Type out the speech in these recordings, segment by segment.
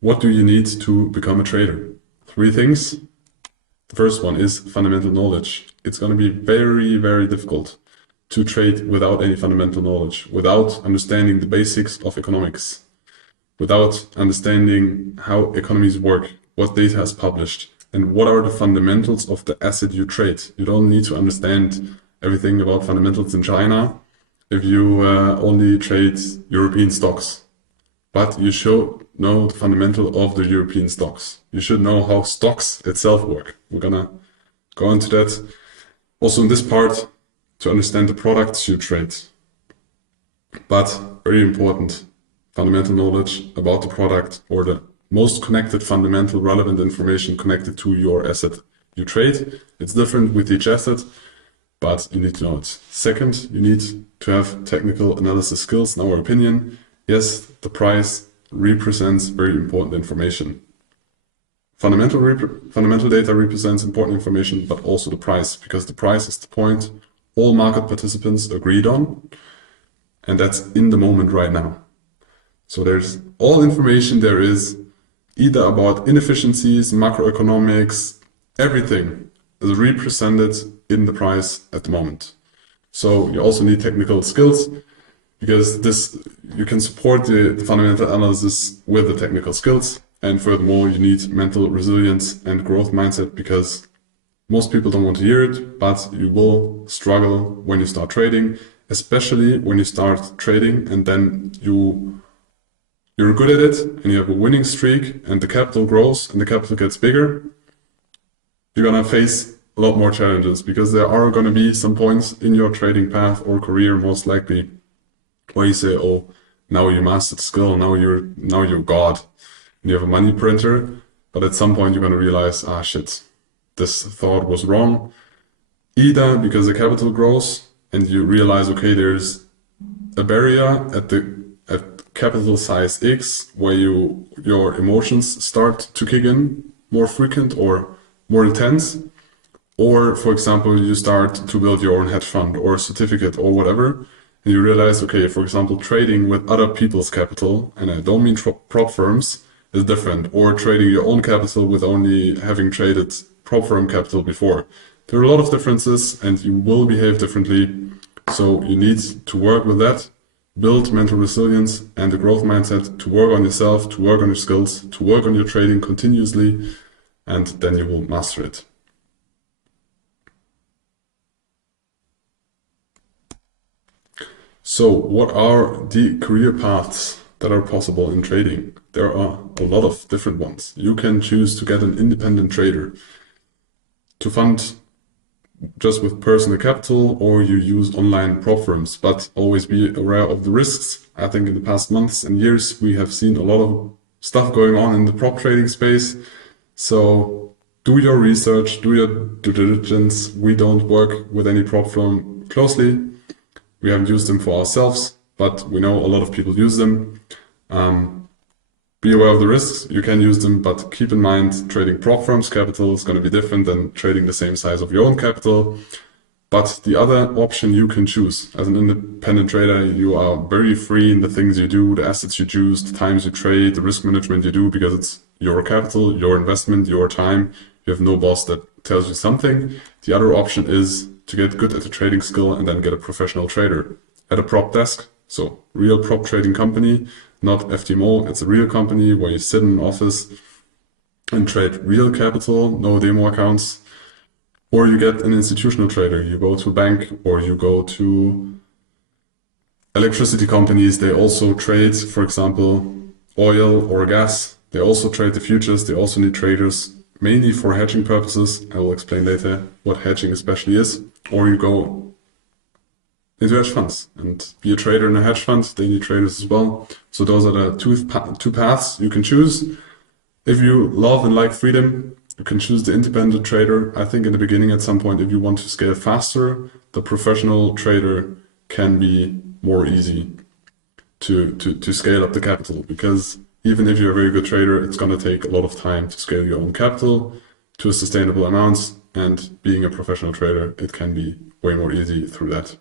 What do you need to become a trader? Three things. The first one is fundamental knowledge. It's going to be very, very difficult to trade without any fundamental knowledge, without understanding the basics of economics, without understanding how economies work, what data is published, and what are the fundamentals of the asset you trade. You don't need to understand everything about fundamentals in China if you only trade European stocks. But you should know the fundamental of the European stocks. You should know how stocks itself work. We're gonna go into that. Also in this part, to understand the products you trade. But very important, fundamental knowledge about the product or the most connected fundamental relevant information connected to your asset you trade. It's different with each asset, but you need to know it. Second, you need to have technical analysis skills. In our opinion, yes, the price represents very important information. Fundamental data represents important information, but also the price, because the price is the point all market participants agreed on, and that's in the moment right now. So there's all information there is, either about inefficiencies, macroeconomics, everything is represented in the price at the moment. So you also need technical skills, because this you can support the fundamental analysis with the technical skills. And furthermore, you need mental resilience and growth mindset, because most people don't want to hear it, but you will struggle when you start trading, especially when you start trading and then you're good at it and you have a winning streak and the capital grows and the capital gets bigger. You're gonna face a lot more challenges, because there are gonna be some points in your trading path or career, most likely, where you say, oh, now you mastered skill, now you're God, and you have a money printer, but at some point you're gonna realize, ah shit, this thought was wrong. Either because the capital grows and you realize, okay, there's a barrier at capital size X where your emotions start to kick in more frequent or more intense. Or, for example, you start to build your own hedge fund or certificate or whatever, and you realize, okay, for example, trading with other people's capital, and I don't mean prop firms, is different, or trading your own capital with only having traded prop firm capital before. There are a lot of differences and you will behave differently. So you need to work with that, build mental resilience and a growth mindset, to work on yourself, to work on your skills, to work on your trading continuously, and then you will master it. So what are the career paths that are possible in trading? There are a lot of different ones. You can choose to get an independent trader to fund just with personal capital, or you use online prop firms, but always be aware of the risks. I think in the past months and years, we have seen a lot of stuff going on in the prop trading space. So do your research, do your due diligence. We don't work with any prop firm closely. We haven't used them for ourselves, but we know a lot of people use them. Be aware of the risks. You can use them, but keep in mind trading prop firms capital is going to be different than trading the same size of your own capital. But the other option you can choose. As an independent trader, you are very free in the things you do, the assets you choose, the times you trade, the risk management you do, because it's your capital, your investment, your time. You have no boss that tells you something. The other option is to get good at the trading skill and then get a professional trader at a prop desk. So real prop trading company, not FTMO. It's a real company where you sit in an office and trade real capital, no demo accounts. Or you get an institutional trader. You go to a bank or you go to electricity companies. They also trade, for example, oil or gas. They also trade the futures. They also need traders, mainly for hedging purposes. I will explain later what hedging especially is. Or you go into hedge funds and be a trader in a hedge fund. They need traders as well. So those are the two paths you can choose. If you love and like freedom, you can choose the independent trader. I think in the beginning, at some point, if you want to scale faster, the professional trader can be more easy to scale up the capital, because even if you're a very good trader, it's going to take a lot of time to scale your own capital to a sustainable amount. And being a professional trader, it can be way more easy through that.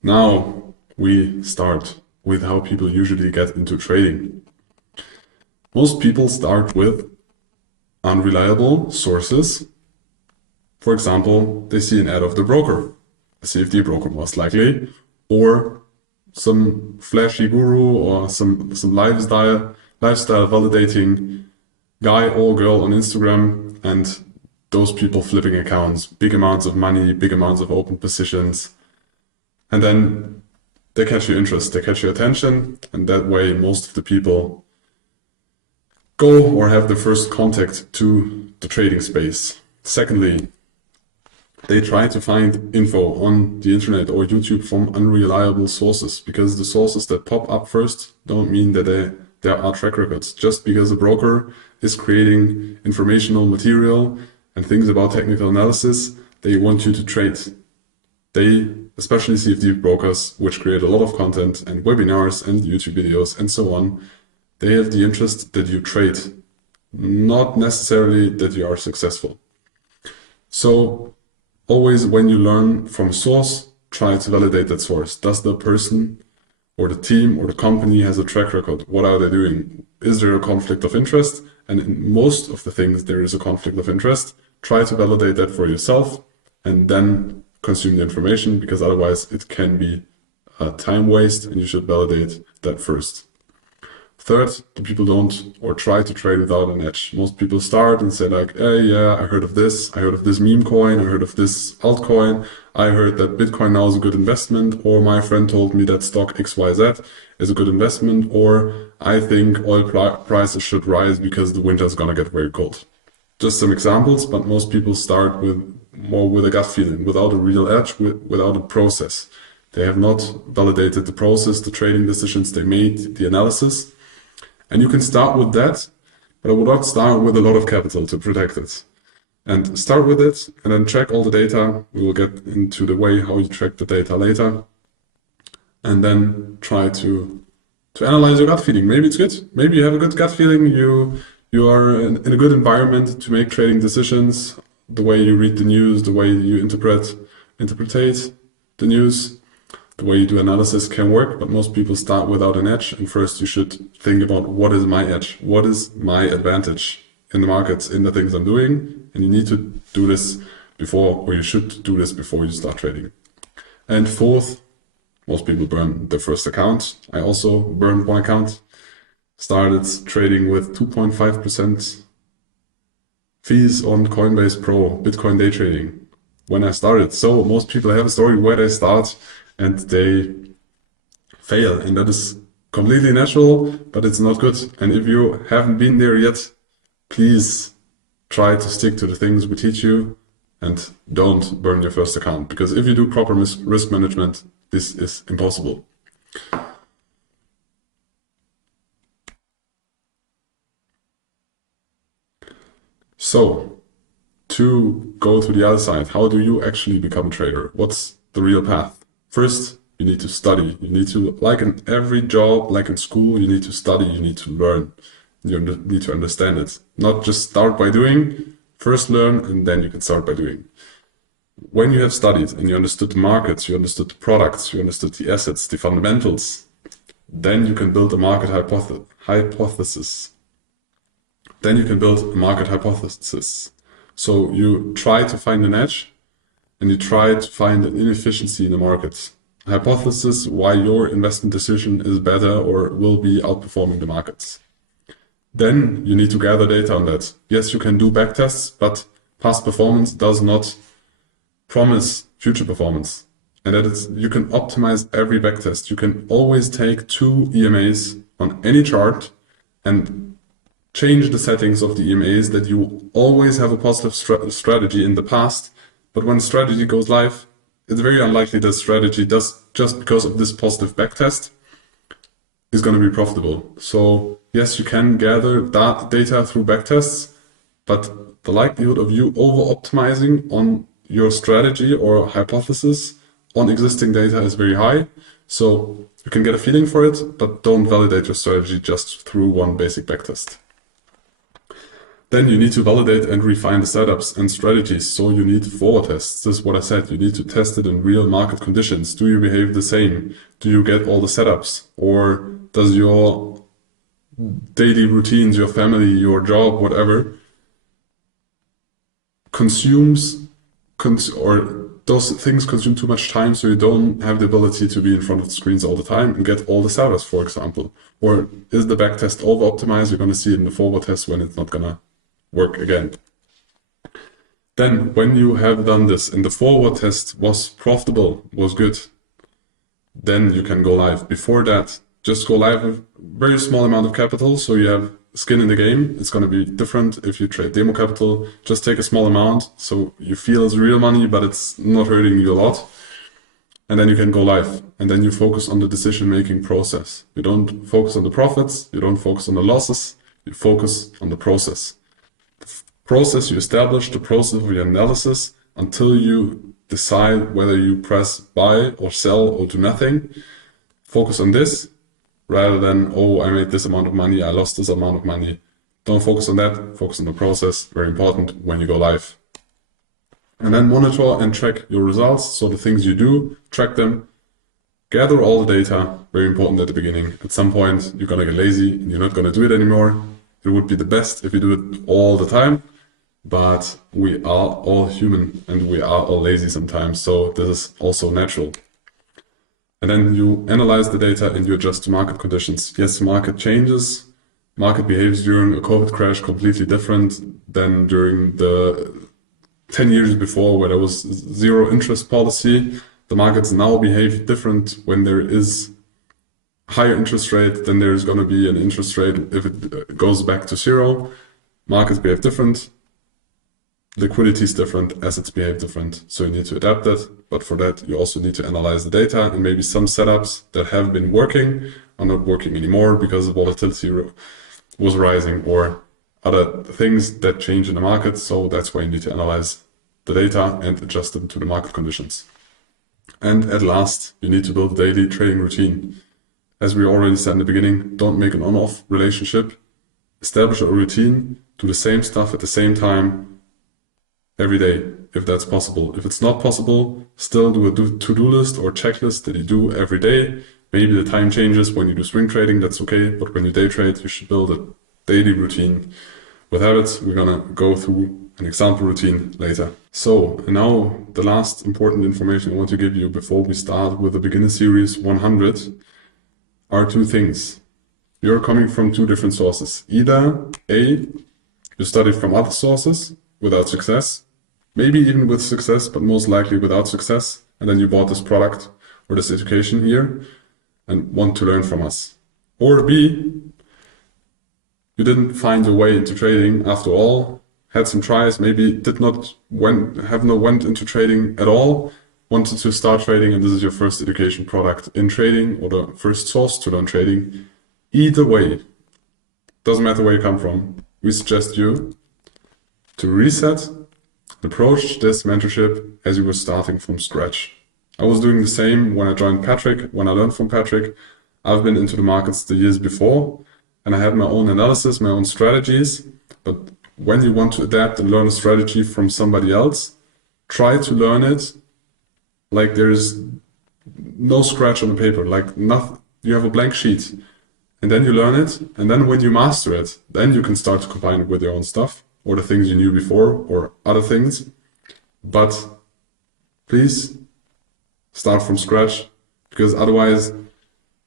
Now, we start with how people usually get into trading. Most people start with unreliable sources. For example, they see an ad of the broker, a CFD broker most likely, or some flashy guru or some lifestyle validating guy or girl on Instagram, and those people flipping accounts, big amounts of money, big amounts of open positions, and then they catch your interest, they catch your attention, and that way most of the people go or have the first contact to the trading space. Secondly, they try to find info on the internet or YouTube from unreliable sources, because the sources that pop up first don't mean that there are track records. Just because a broker is creating informational material and things about technical analysis, they want you to trade. They, especially CFD brokers, which create a lot of content and webinars and YouTube videos and so on, they have the interest that you trade, not necessarily that you are successful. So always when you learn from a source, try to validate that source. Does the person or the team or the company has a track record? What are they doing? Is there a conflict of interest? And in most of the things, there is a conflict of interest. Try to validate that for yourself and then consume the information, because otherwise it can be a time waste and you should validate that first. Third, the people don't or try to trade without an edge. Most people start and say like, hey, yeah, I heard of this meme coin, I heard of this altcoin, I heard that Bitcoin now is a good investment, or my friend told me that stock XYZ is a good investment, or I think oil prices should rise because the winter is gonna get very cold. Just some examples, but most people start more with a gut feeling, without a real edge, without a process. They have not validated the process, the trading decisions they made, the analysis. And you can start with that, but I would not start with a lot of capital to protect it. And start with it and then track all the data. We will get into the way how you track the data later. And then try to analyze your gut feeling. Maybe it's good. Maybe you have a good gut feeling. You are in a good environment to make trading decisions. The way you read the news, the way you interpretate the news, the way you do analysis can work, but most people start without an edge. And first you should think about, what is my edge? What is my advantage in the markets, in the things I'm doing? And you need to do this before, or you should do this before you start trading. And fourth, most people burn their first account. I also burned one account, started trading with 2.5% fees on Coinbase Pro, Bitcoin day trading when I started. So most people have a story where they start and they fail, and that is completely natural, but it's not good. And if you haven't been there yet, please try to stick to the things we teach you and don't burn your first account, because if you do proper risk management, this is impossible. So to go to the other side, how do you actually become a trader? What's the real path? First, you need to study. You need to, like in every job, like in school, you need to study, you need to learn. You need to understand it. Not just start by doing, first learn, and then you can start by doing. When you have studied and you understood the markets, you understood the products, you understood the assets, the fundamentals, then you can build a market hypothesis. Then you can build a market hypothesis. So you try to find an edge, and you try to find an inefficiency in the market. A hypothesis why your investment decision is better or will be outperforming the markets. Then you need to gather data on that. Yes, you can do backtests, but past performance does not promise future performance. And that is, you can optimize every backtest. You can always take 2 EMAs on any chart and change the settings of the EMAs, that you always have a positive strategy in the past. But when strategy goes live, it's very unlikely that strategy does, just because of this positive backtest, is going to be profitable. So yes, you can gather that data through backtests, but the likelihood of you over-optimizing on your strategy or hypothesis on existing data is very high. So you can get a feeling for it, but don't validate your strategy just through one basic backtest. Then you need to validate and refine the setups and strategies. So you need forward tests. This is what I said. You need to test it in real market conditions. Do you behave the same? Do you get all the setups? Or does your daily routines, your family, your job, whatever, or those things consume too much time, so you don't have the ability to be in front of the screens all the time and get all the setups, for example? Or is the back test over-optimized? You're going to see it in the forward test when it's not going to work again. Then, when you have done this and the forward test was profitable, was good, then you can go live. Before that, just go live with a very small amount of capital, so you have skin in the game. It's going to be different if you trade demo capital. Just take a small amount, so you feel it's real money, but it's not hurting you a lot. And then you can go live. And then you focus on the decision-making process. You don't focus on the profits, you don't focus on the losses, you focus on the process. Process you establish, the process of your analysis, until you decide whether you press buy or sell or do nothing. Focus on this rather than, oh, I made this amount of money, I lost this amount of money. Don't focus on that, focus on the process, very important when you go live. And then monitor and track your results. So the things you do, track them, gather all the data, very important at the beginning. At some point, you're gonna get lazy and you're not gonna do it anymore. It would be the best if you do it all the time. But we are all human and we are all lazy sometimes, so this is also natural. And then you analyze the data and you adjust to market conditions. Yes, market changes. Market behaves during a COVID crash completely different than during the 10 years before where there was zero interest policy. The markets now behave different when there is higher interest rate, then there's going to be an interest rate if it goes back to zero. Markets behave different. Liquidity is different, assets behave different, so you need to adapt that. But for that, you also need to analyze the data, and maybe some setups that have been working are not working anymore because the volatility was rising or other things that change in the market. So that's why you need to analyze the data and adjust them to the market conditions. And at last, you need to build a daily trading routine. As we already said in the beginning, don't make an on-off relationship. Establish a routine, do the same stuff at the same time, every day, if that's possible. If it's not possible, still do a to-do list or checklist that you do every day. Maybe the time changes when you do swing trading, that's okay. But when you day trade, you should build a daily routine with habits. We're gonna go through an example routine later. So, and now the last important information I want to give you before we start with the beginner series 100 are two things. You're coming from two different sources. Either A, you studied from other sources without success, maybe even with success, but most likely without success. And then you bought this product or this education here and want to learn from us. Or B, you didn't find your way into trading after all, had some tries, maybe did not went into trading at all, wanted to start trading, and this is your first education product in trading or the first source to learn trading. Either way, doesn't matter where you come from, we suggest you to reset, approach this mentorship as you were starting from scratch. I was doing the same when I joined Patrick, when I learned from Patrick. I've been into the markets the years before, and I had my own analysis, my own strategies. But when you want to adapt and learn a strategy from somebody else, try to learn it like there's no scratch on the paper, like nothing. You have a blank sheet, and then you learn it, and then when you master it, then you can start to combine it with your own stuff, or the things you knew before, or other things. But please start from scratch, because otherwise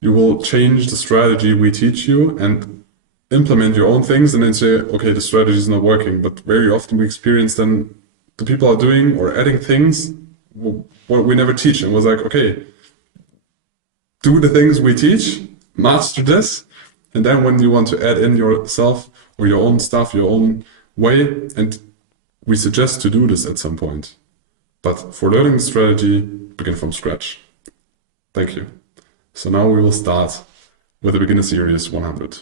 you will change the strategy we teach you and implement your own things and then say, okay, the strategy is not working. But very often we experience then the people are doing or adding things what we never teach, and was like, okay, do the things we teach, master this, and then when you want to add in yourself or your own stuff, your own way, and we suggest to do this at some point. But for learning the strategy, begin from scratch. Thank you. So now we will start with the beginner series 100.